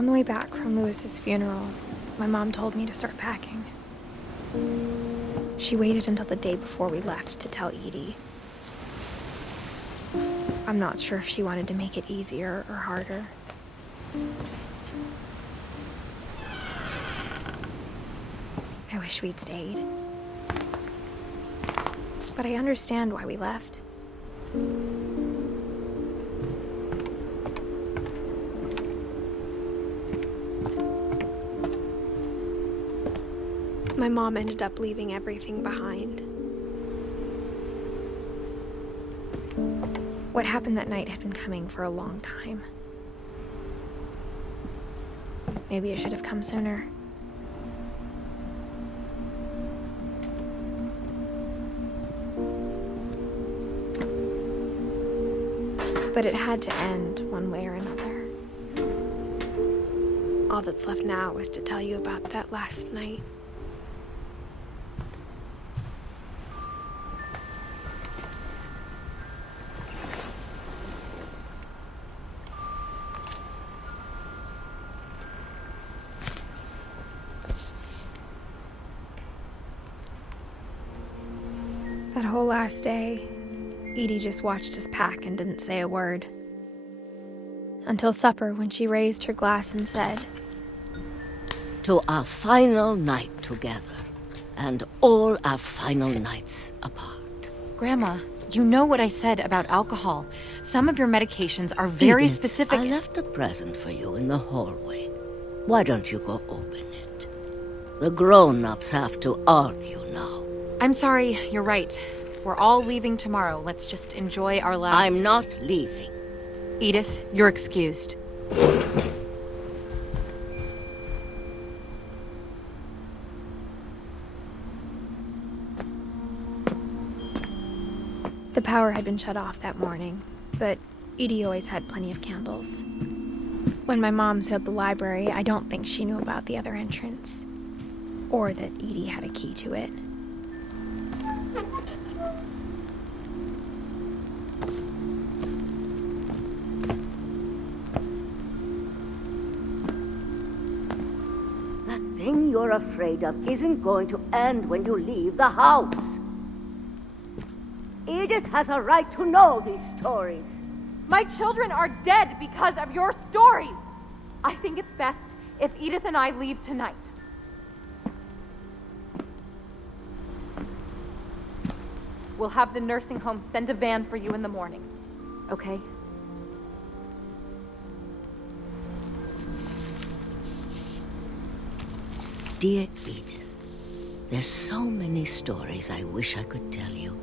On the way back from Lewis's funeral, my mom told me to start packing. She waited until the day before we left to tell Edie. I'm not sure if she wanted to make it easier or harder. I wish we'd stayed. But I understand why we left. My mom ended up leaving everything behind. What happened that night had been coming for a long time. Maybe it should have come sooner. But it had to end one way or another. All that's left now is to tell you about that last night. That whole last day, Edie just watched us pack and didn't say a word. Until supper, when she raised her glass and said, "To our final night together, and all our final nights apart." Grandma, you know what I said about alcohol. Some of your medications are very Edith, specific. I left a present for you in the hallway. Why don't you go open it? The grown-ups have to argue now. I'm sorry, you're right. We're all leaving tomorrow. Let's just enjoy our last... I'm not leaving. Edith, you're excused. The power had been shut off that morning, but Edie always had plenty of candles. When my mom sealed the library, I don't think she knew about the other entrance, or that Edie had a key to it. That thing you're afraid of isn't going to end when you leave the house. Edith has a right to know these stories. My children are dead because of your stories. I think it's best if Edith and I leave tonight. We'll have the nursing home send a van for you in the morning, okay? Dear Edith, there's so many stories I wish I could tell you,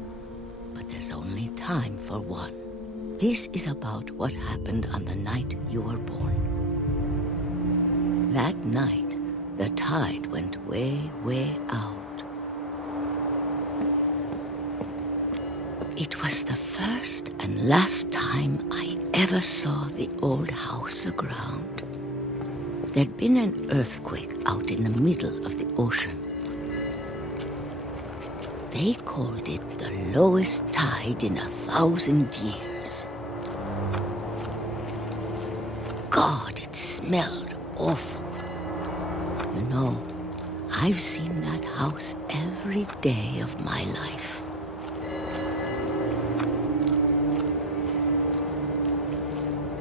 but there's only time for one. This is about what happened on the night you were born. That night, the tide went way, way out. It was the first and last time I ever saw the old house aground. There'd been an earthquake out in the middle of the ocean. They called it the lowest tide in 1,000 years. God, it smelled awful. You know, I've seen that house every day of my life.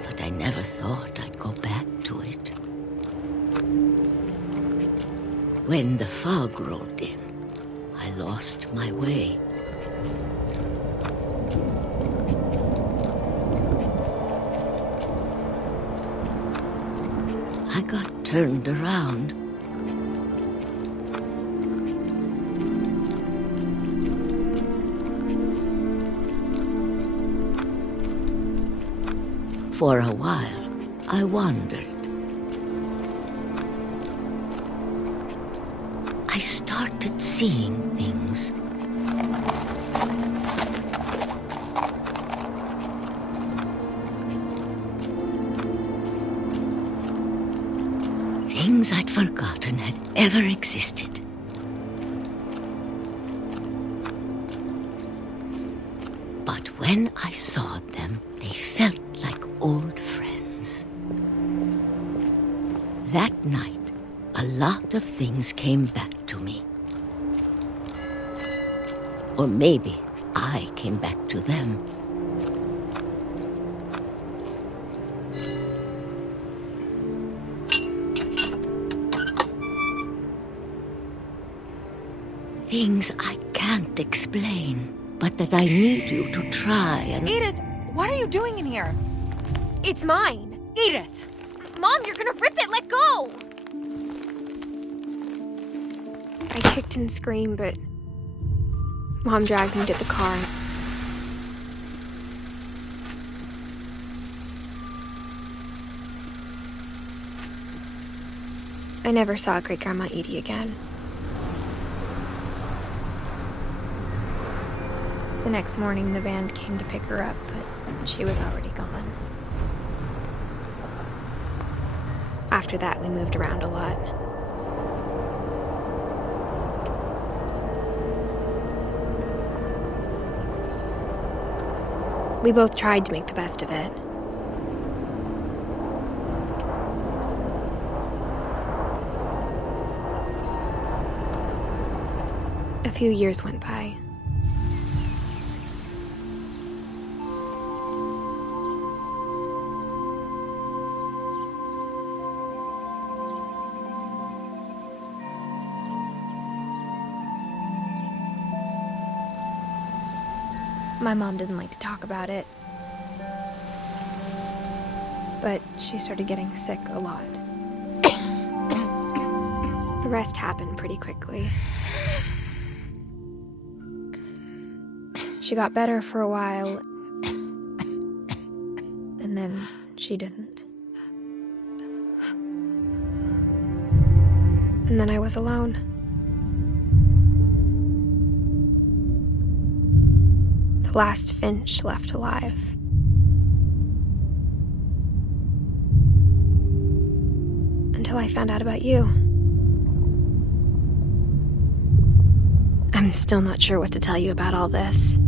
But I never thought I'd go back to it. When the fog rolled in, I lost my way. I got turned around. For a while, I wandered. I started seeing things. Things I'd forgotten had ever existed. But when I saw them, they felt like old friends. of things came back to me. Or maybe I came back to them. Things I can't explain, but that I need you to try and... Edith, what are you doing in here? It's mine. Edith! Mom, you're gonna rip it! Let go! I kicked and screamed, but Mom dragged me to the car. I never saw Great-Grandma Edie again. The next morning, the band came to pick her up, but she was already gone. After that, we moved around a lot. We both tried to make the best of it. A few years went by. My mom didn't like to talk about it, but she started getting sick a lot. The rest happened pretty quickly. She got better for a while, and then she didn't. And then I was alone. The last Finch left alive. Until I found out about you. I'm still not sure what to tell you about all this.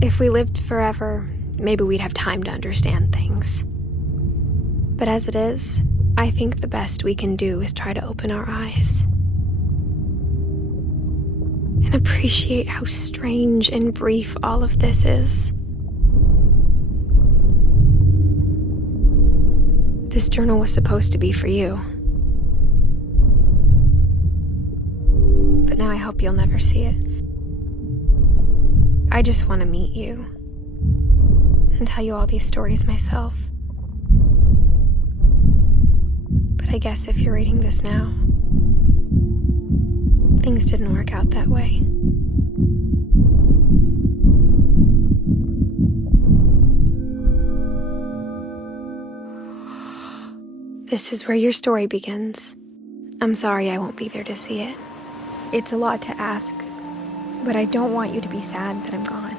If we lived forever, maybe we'd have time to understand things. But as it is, I think the best we can do is try to open our eyes. And appreciate how strange and brief all of this is. This journal was supposed to be for you. But now I hope you'll never see it. I just want to meet you and tell you all these stories myself. But I guess if you're reading this now, things didn't work out that way. This is where your story begins. I'm sorry I won't be there to see it. It's a lot to ask, but I don't want you to be sad that I'm gone.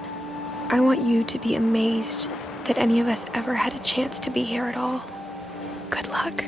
I want you to be amazed that any of us ever had a chance to be here at all. Good luck.